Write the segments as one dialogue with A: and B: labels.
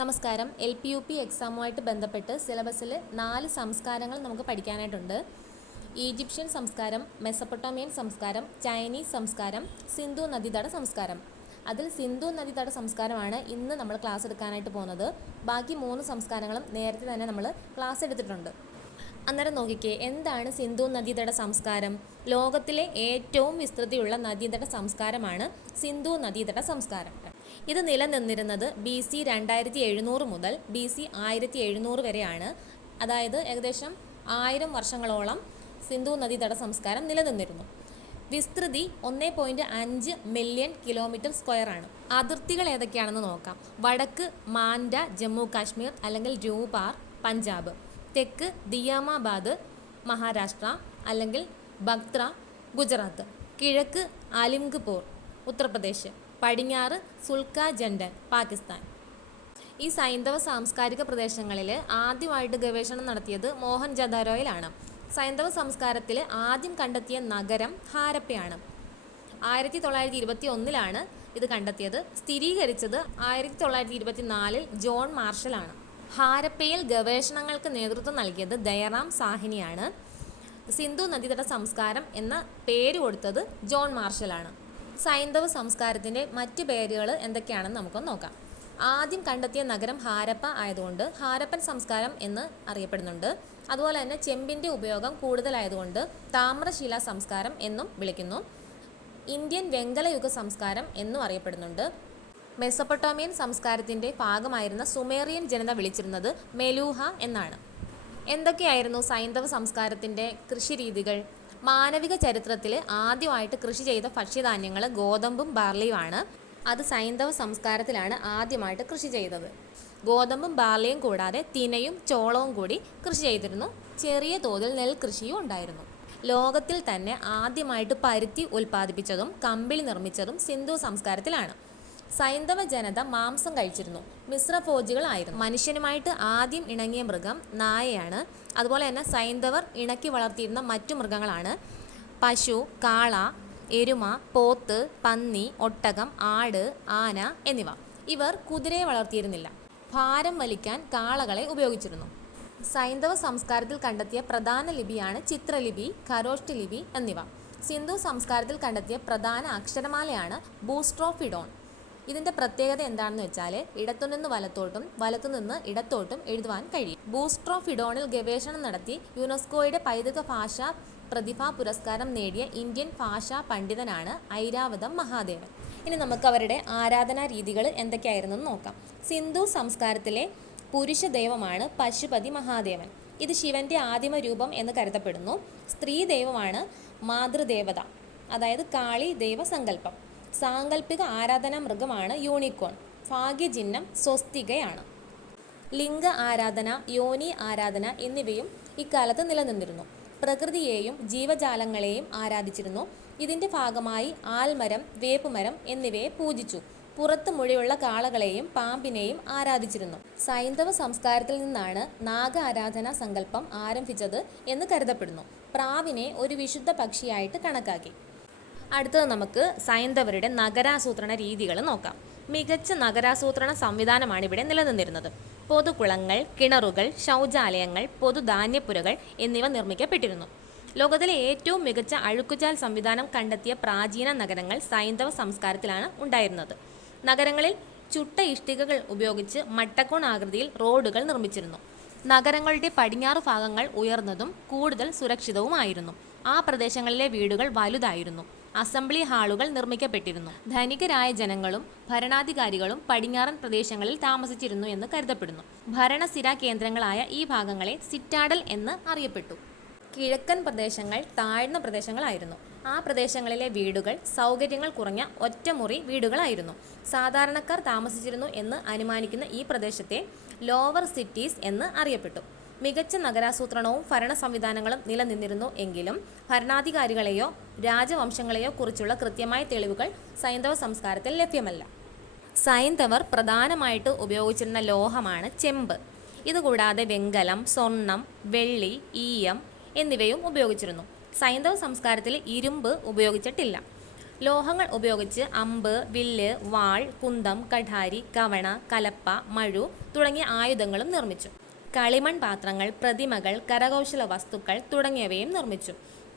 A: നമസ്കാരം. L P U P എക്സാമുമായിട്ട് ബന്ധപ്പെട്ട് സിലബസിൽ നാല് സംസ്കാരങ്ങൾ നമുക്ക് പഠിക്കാനായിട്ടുണ്ട്. ഈജിപ്ഷ്യൻ സംസ്കാരം മെസപ്പൊട്ടോമിയൻ സംസ്കാരം ചൈനീസ് സംസ്കാരം സിന്ധു നദീതട സംസ്കാരം. അതിൽ സിന്ധു നദീതട സംസ്കാരമാണ് ഇന്ന് നമ്മൾ ക്ലാസ് എടുക്കാനായിട്ട് പോകുന്നത്. ബാക്കി മൂന്ന് സംസ്കാരങ്ങളും നേരത്തെ തന്നെ നമ്മൾ ക്ലാസ് എടുത്തിട്ടുണ്ട്. അന്നേരം നോക്കിക്കേ എന്താണ് സിന്ധു നദീതട സംസ്കാരം? ലോകത്തിലെ ഏറ്റവും വിസ്തൃതിയുള്ള നദീതട സംസ്കാരമാണ് സിന്ധു നദീതട സംസ്കാരം. ഇത് നിലനിന്നിരുന്നത് ബി സി രണ്ടായിരത്തി എഴുന്നൂറ് മുതൽ ബി സി ആയിരത്തി എഴുന്നൂറ് വരെയാണ്. അതായത് ഏകദേശം ആയിരം വർഷങ്ങളോളം സിന്ധു നദീതട സംസ്കാരം നിലനിന്നിരുന്നു. വിസ്തൃതി ഒന്നേ പോയിന്റ് അഞ്ച് മില്യൺ കിലോമീറ്റർ സ്ക്വയർ ആണ്. അതിർത്തികൾ ഏതൊക്കെയാണെന്ന് നോക്കാം. വടക്ക് മാൻഡ ജമ്മു കാശ്മീർ അല്ലെങ്കിൽ രൂപാർ പഞ്ചാബ്. തെക്ക് ദിയാമാബാദ് മഹാരാഷ്ട്ര അല്ലെങ്കിൽ ബക്ത്ര ഗുജറാത്ത്. കിഴക്ക് അലിംഗ്പൂർ ഉത്തർപ്രദേശ്. പടിഞ്ഞാറ് സുൽക്ക ജണ്ടൻ പാകിസ്ഥാൻ. ഈ സൈന്ധവ സാംസ്കാരിക പ്രദേശങ്ങളിൽ ആദ്യമായിട്ട് ഗവേഷണം നടത്തിയത് മോഹൻ ജദാരോയിലാണ്. സൈന്ധവ സംസ്കാരത്തിൽ ആദ്യം കണ്ടെത്തിയ നഗരം ഹാരപ്പയാണ്. ആയിരത്തി തൊള്ളായിരത്തി ഇരുപത്തി ഒന്നിലാണ് ഇത് കണ്ടെത്തിയത്. സ്ഥിരീകരിച്ചത് ആയിരത്തി തൊള്ളായിരത്തി ഇരുപത്തി നാലിൽ ജോൺ മാർഷലാണ്. ഹാരപ്പയിൽ ഗവേഷണങ്ങൾക്ക് നേതൃത്വം നൽകിയത് ദയറാം സാഹിനിയാണ്. സിന്ധു നദീതട സംസ്കാരം എന്ന പേര് കൊടുത്തത് ജോൺ മാർഷലാണ്. സൈന്ധവ സംസ്കാരത്തിന്റെ മറ്റ് പേരുകൾ എന്തൊക്കെയാണെന്ന് നമുക്കൊന്ന് നോക്കാം. ആദ്യം കണ്ടെത്തിയ നഗരം ഹാരപ്പ ആയതുകൊണ്ട് ഹാരപ്പൻ സംസ്കാരം എന്ന് അറിയപ്പെടുന്നുണ്ട്. അതുപോലെ തന്നെ ചെമ്പിന്റെ ഉപയോഗം കൂടുതലായതുകൊണ്ട് താമ്രശില സംസ്കാരം എന്നും വിളിക്കുന്നു. ഇന്ത്യൻ വെങ്കലയുഗ സംസ്കാരം എന്നും അറിയപ്പെടുന്നുണ്ട്. മെസ്സപ്പൊട്ടോമിയൻ സംസ്കാരത്തിന്റെ ഭാഗമായിരുന്ന സുമേറിയൻ ജനത വിളിച്ചിരുന്നത് മെലൂഹ എന്നാണ്. എന്തൊക്കെയായിരുന്നു സൈന്ധവ സംസ്കാരത്തിന്റെ കൃഷിരീതികൾ? മാനവിക ചരിത്രത്തിൽ ആദ്യമായിട്ട് കൃഷി ചെയ്ത ഭക്ഷ്യധാന്യങ്ങൾ ഗോതമ്പും ബാർലിയുമാണ്. അത് സൈന്ധവ സംസ്കാരത്തിലാണ് ആദ്യമായിട്ട് കൃഷി ചെയ്തത്. ഗോതമ്പും ബാർലിയും കൂടാതെ തിനയും ചോളവും കൂടി കൃഷി ചെയ്തിരുന്നു. ചെറിയ തോതിൽ നെൽകൃഷിയും ഉണ്ടായിരുന്നു. ലോകത്തിൽ തന്നെ ആദ്യമായിട്ട് പരുത്തി ഉൽപ്പാദിപ്പിച്ചതും കമ്പിളി നിർമ്മിച്ചതും സിന്ധു സംസ്കാരത്തിലാണ്. സൈന്ധവ ജനത മാംസം കഴിച്ചിരുന്നു. മിശ്രഭോജികളായിരുന്നു മനുഷ്യനുമായിട്ട് ആദ്യം ഇണങ്ങിയ മൃഗം നായയാണ്. അതുപോലെ തന്നെ സൈന്ധവർ ഇണക്കി വളർത്തിയിരുന്ന മറ്റു മൃഗങ്ങളാണ്. പശു കാള എരുമ പോത്ത് പന്നി ഒട്ടകം ആട് ആന എന്നിവ. ഇവർ കുതിരയെ വളർത്തിയിരുന്നില്ല. ഭാരം വലിക്കാൻ കാളകളെ ഉപയോഗിച്ചിരുന്നു. സൈന്ധവ സംസ്കാരത്തിൽ കണ്ടെത്തിയ പ്രധാന ലിപിയാണ് ചിത്രലിപി ഖരോഷ്ടി ലിപി എന്നിവ. സിന്ധു സംസ്കാരത്തിൽ കണ്ടെത്തിയ പ്രധാന അക്ഷരമാലയാണ് ബൂസ്ട്രോഫിഡോൺ. ഇതിന്റെ പ്രത്യേകത എന്താണെന്ന് വെച്ചാൽ ഇടത്തുനിന്ന് വലത്തോട്ടും വലത്തുനിന്ന് ഇടത്തോട്ടും എഴുതുവാൻ കഴിയും. ബൂസ്ട്രോഫിഡോണിൽ ഗവേഷണം നടത്തി യുനെസ്കോയുടെ പൈതൃക ഭാഷ പ്രതിഭാ പുരസ്കാരം നേടിയ ഇന്ത്യൻ ഭാഷാ പണ്ഡിതനാണ് ഐരാവതം മഹാദേവൻ. ഇനി നമുക്ക് അവരുടെ ആരാധനാ രീതികൾ എന്തൊക്കെയായിരുന്നു നോക്കാം. സിന്ധു സംസ്കാരത്തിലെ പുരുഷ ദൈവമാണ് പശുപതി മഹാദേവൻ. ഇത് ശിവന്റെ ആദിമ രൂപം എന്ന് കരുതപ്പെടുന്നു. സ്ത്രീ ദൈവമാണ് മാതൃദേവത അതായത് കാളി ദൈവസങ്കല്പം. സാങ്കല്പിക ആരാധനാ മൃഗമാണ് യൂണിക്കോൺ. ഭാഗ്യചിഹ്നം സ്വസ്തികയാണ്. ലിംഗ ആരാധന യോനി ആരാധന എന്നിവയും ഇക്കാലത്ത് നിലനിന്നിരുന്നു. പ്രകൃതിയെയും ജീവജാലങ്ങളെയും ആരാധിച്ചിരുന്നു. ഇതിന്റെ ഭാഗമായി ആൽമരം വേപ്പുമരം എന്നിവയെ പൂജിച്ചു. പുറത്ത് മുഴിയുള്ള കാളകളെയും പാമ്പിനെയും ആരാധിച്ചിരുന്നു. സൈന്ധവ സംസ്കാരത്തിൽ നിന്നാണ് നാഗ ആരാധനാ സങ്കല്പം ആരംഭിച്ചത് എന്ന് കരുതപ്പെടുന്നു. പ്രാവിനെ ഒരു വിശുദ്ധ പക്ഷിയായിട്ട് കണക്കാക്കി. അടുത്തത് നമുക്ക് സൈന്ധവരുടെ നഗരാസൂത്രണ രീതികൾ നോക്കാം. മികച്ച നഗരാസൂത്രണ സംവിധാനമാണ് ഇവിടെ നിലനിന്നിരുന്നത്. പൊതുകുളങ്ങൾ കിണറുകൾ ശൗചാലയങ്ങൾ പൊതുധാന്യപ്പുരകൾ എന്നിവ നിർമ്മിക്കപ്പെട്ടിരുന്നു. ലോകത്തിലെ ഏറ്റവും മികച്ച അഴുക്കുചാൽ സംവിധാനം കണ്ടെത്തിയ പ്രാചീന നഗരങ്ങൾ സൈന്ധവ സംസ്കാരത്തിലാണ് ഉണ്ടായിരുന്നത്. നഗരങ്ങളിൽ ചുട്ട ഇഷ്ടികകൾ ഉപയോഗിച്ച് മട്ടക്കോൺ ആകൃതിയിൽ റോഡുകൾ നിർമ്മിച്ചിരുന്നു. നഗരങ്ങളുടെ പടിഞ്ഞാറ് ഭാഗങ്ങൾ ഉയർന്നതും കൂടുതൽ സുരക്ഷിതവുമായിരുന്നു. ആ പ്രദേശങ്ങളിലെ വീടുകൾ വലുതായിരുന്നു. അസംബ്ലി ഹാളുകൾ നിർമ്മിക്കപ്പെട്ടിരുന്നു. ധനികരായ ജനങ്ങളും ഭരണാധികാരികളും പടിഞ്ഞാറൻ പ്രദേശങ്ങളിൽ താമസിച്ചിരുന്നു എന്ന് കരുതപ്പെടുന്നു. ഭരണസ്ഥിര കേന്ദ്രങ്ങളായ ഈ ഭാഗങ്ങളെ സിറ്റാഡൽ എന്ന് അറിയപ്പെട്ടു. കിഴക്കൻ പ്രദേശങ്ങൾ താഴ്ന്ന പ്രദേശങ്ങളായിരുന്നു. ആ പ്രദേശങ്ങളിലെ വീടുകൾ സൗകര്യങ്ങൾ കുറഞ്ഞ ഒറ്റമുറി വീടുകളായിരുന്നു. സാധാരണക്കാർ താമസിച്ചിരുന്നു എന്ന് അനുമാനിക്കുന്ന ഈ പ്രദേശത്തെ ലോവർ സിറ്റീസ് എന്ന് അറിയപ്പെട്ടു. മികച്ച നഗരാസൂത്രണവും ഭരണ സംവിധാനങ്ങളും നിലനിന്നിരുന്നു എങ്കിലും ഭരണാധികാരികളെയോ രാജവംശങ്ങളെയോ കുറിച്ചുള്ള കൃത്യമായ തെളിവുകൾ സൈന്ധവ സംസ്കാരത്തിൽ ലഭ്യമല്ല. സൈന്ധവർ പ്രധാനമായിട്ട് ഉപയോഗിച്ചിരുന്ന ലോഹമാണ് ചെമ്പ്. ഇതുകൂടാതെ വെങ്കലം സ്വർണം വെള്ളി ഈയം എന്നിവയും ഉപയോഗിച്ചിരുന്നു. സൈന്ധവ സംസ്കാരത്തിൽ ഇരുമ്പ് ഉപയോഗിച്ചിട്ടില്ല. ലോഹങ്ങൾ ഉപയോഗിച്ച് അമ്പ് വില്ല് വാൾ കുന്തം കഠാരി കവണ കലപ്പ മഴു തുടങ്ങിയ ആയുധങ്ങളും നിർമ്മിച്ചു. കളിമൺ പാത്രങ്ങൾ പ്രതിമകൾ കരകൗശല വസ്തുക്കൾ തുടങ്ങിയവയും നിർമ്മിച്ചു.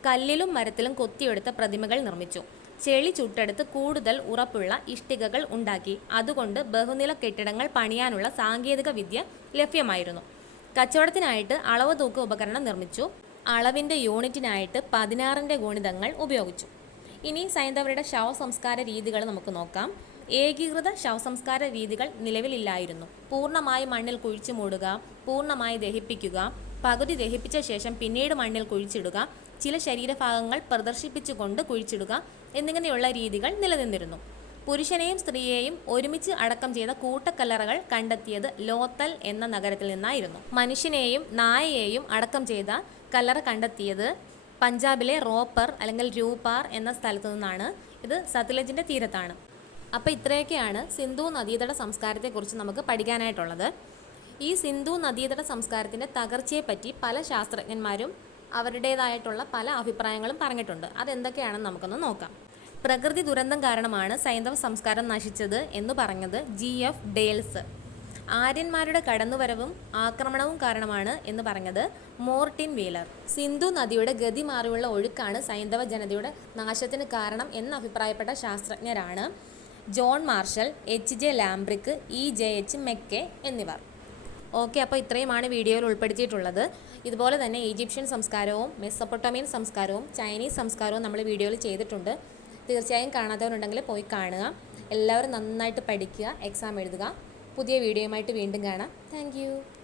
A: കല്ലിലും മരത്തിലും കൊത്തിയെടുത്ത പ്രതിമകൾ നിർമ്മിച്ചു. ചെളി ചുട്ടെടുത്ത് കൂടുതൽ ഉറപ്പുള്ള ഇഷ്ടികകൾ ഉണ്ടാക്കി. അതുകൊണ്ട് ബഹുനില കെട്ടിടങ്ങൾ പണിയാനുള്ള സാങ്കേതിക വിദ്യ ലഭ്യമായിരുന്നു. കച്ചവടത്തിനായിട്ട് അളവ് തൂക്ക ഉപകരണം നിർമ്മിച്ചു. അളവിന്റെ യൂണിറ്റിനായിട്ട് പതിനാറിന്റെ ഗുണിതങ്ങൾ ഉപയോഗിച്ചു. ഇനി സൈന്ധവരുടെ ശവസംസ്കാര രീതികൾ നമുക്ക് നോക്കാം. ഏകീകൃത ശവസംസ്കാര രീതികൾ നിലവിലില്ലായിരുന്നു. പൂർണമായി മണ്ണിൽ കുഴിച്ചു മൂടുക പൂർണമായി ദഹിപ്പിക്കുക പകുതി ദഹിപ്പിച്ച ശേഷം പിന്നീട് മണ്ണിൽ കുഴിച്ചിടുക ചില ശരീരഭാഗങ്ങൾ പ്രദർശിപ്പിച്ചുകൊണ്ട് കുഴിച്ചിടുക എന്നിങ്ങനെയുള്ള രീതികൾ നിലനിന്നിരുന്നു. പുരുഷനെയും സ്ത്രീയെയും ഒരുമിച്ച് അടക്കം ചെയ്ത കൂട്ടക്കല്ലറകൾ കണ്ടെത്തിയത് ലോത്തൽ എന്ന നഗരത്തിൽ നിന്നായിരുന്നു. മനുഷ്യനെയും നായയെയും അടക്കം ചെയ്ത കല്ലറ കണ്ടെത്തിയത് പഞ്ചാബിലെ റോപ്പർ അല്ലെങ്കിൽ രൂപാർ എന്ന സ്ഥലത്തു നിന്നാണ്. ഇത് സത്ലജിന്റെ തീരത്താണ്. അപ്പോൾ ഇത്രയൊക്കെയാണ് സിന്ധു നദീതട സംസ്കാരത്തെക്കുറിച്ച് നമുക്ക് പഠിക്കാനായിട്ടുള്ളത്. ഈ സിന്ധു നദീതട സംസ്കാരത്തിന്റെ തകർച്ചയെപ്പറ്റി പല ശാസ്ത്രജ്ഞന്മാരും അവരുടേതായിട്ടുള്ള പല അഭിപ്രായങ്ങളും പറഞ്ഞിട്ടുണ്ട്. അതെന്തൊക്കെയാണെന്ന് നമുക്കൊന്ന് നോക്കാം. പ്രകൃതി ദുരന്തം കാരണമാണ് സൈന്ധവ സംസ്കാരം നശിച്ചത് എന്ന് പറഞ്ഞത് ജി എഫ് ഡേൽസ്. ആര്യന്മാരുടെ കടന്നുവരവും ആക്രമണവും കാരണമാണ് എന്ന് പറഞ്ഞത് മോർട്ടിൻ വീലർ. സിന്ധു നദിയുടെ ഗതി മാറിയുള്ള ഒഴുക്കാണ് സൈന്ധവ ജനതയുടെ നാശത്തിന് കാരണം എന്ന് അഭിപ്രായപ്പെട്ട ശാസ്ത്രജ്ഞരാണ്. John Marshall H J Lambrick E J H Mackay എന്നിവർ. ഓക്കെ അപ്പോൾ ഇത്രയുമാണ് വീഡിയോയിൽ ഉൾപ്പെടുത്തിയിട്ടുള്ളത്. ഇതുപോലെ തന്നെ ഈജിപ്ഷ്യൻ സംസ്കാരവും മെസ്സപ്പൊട്ടോമിയൻ സംസ്കാരവും ചൈനീസ് സംസ്കാരവും നമ്മൾ വീഡിയോയിൽ ചെയ്തിട്ടുണ്ട്. തീർച്ചയായും കാണാത്തവരുണ്ടെങ്കിൽ പോയി കാണുക. എല്ലാവരും നന്നായിട്ട് പഠിക്കുക എക്സാം എഴുതുക. പുതിയ വീഡിയോയുമായിട്ട് വീണ്ടും കാണാം. താങ്ക്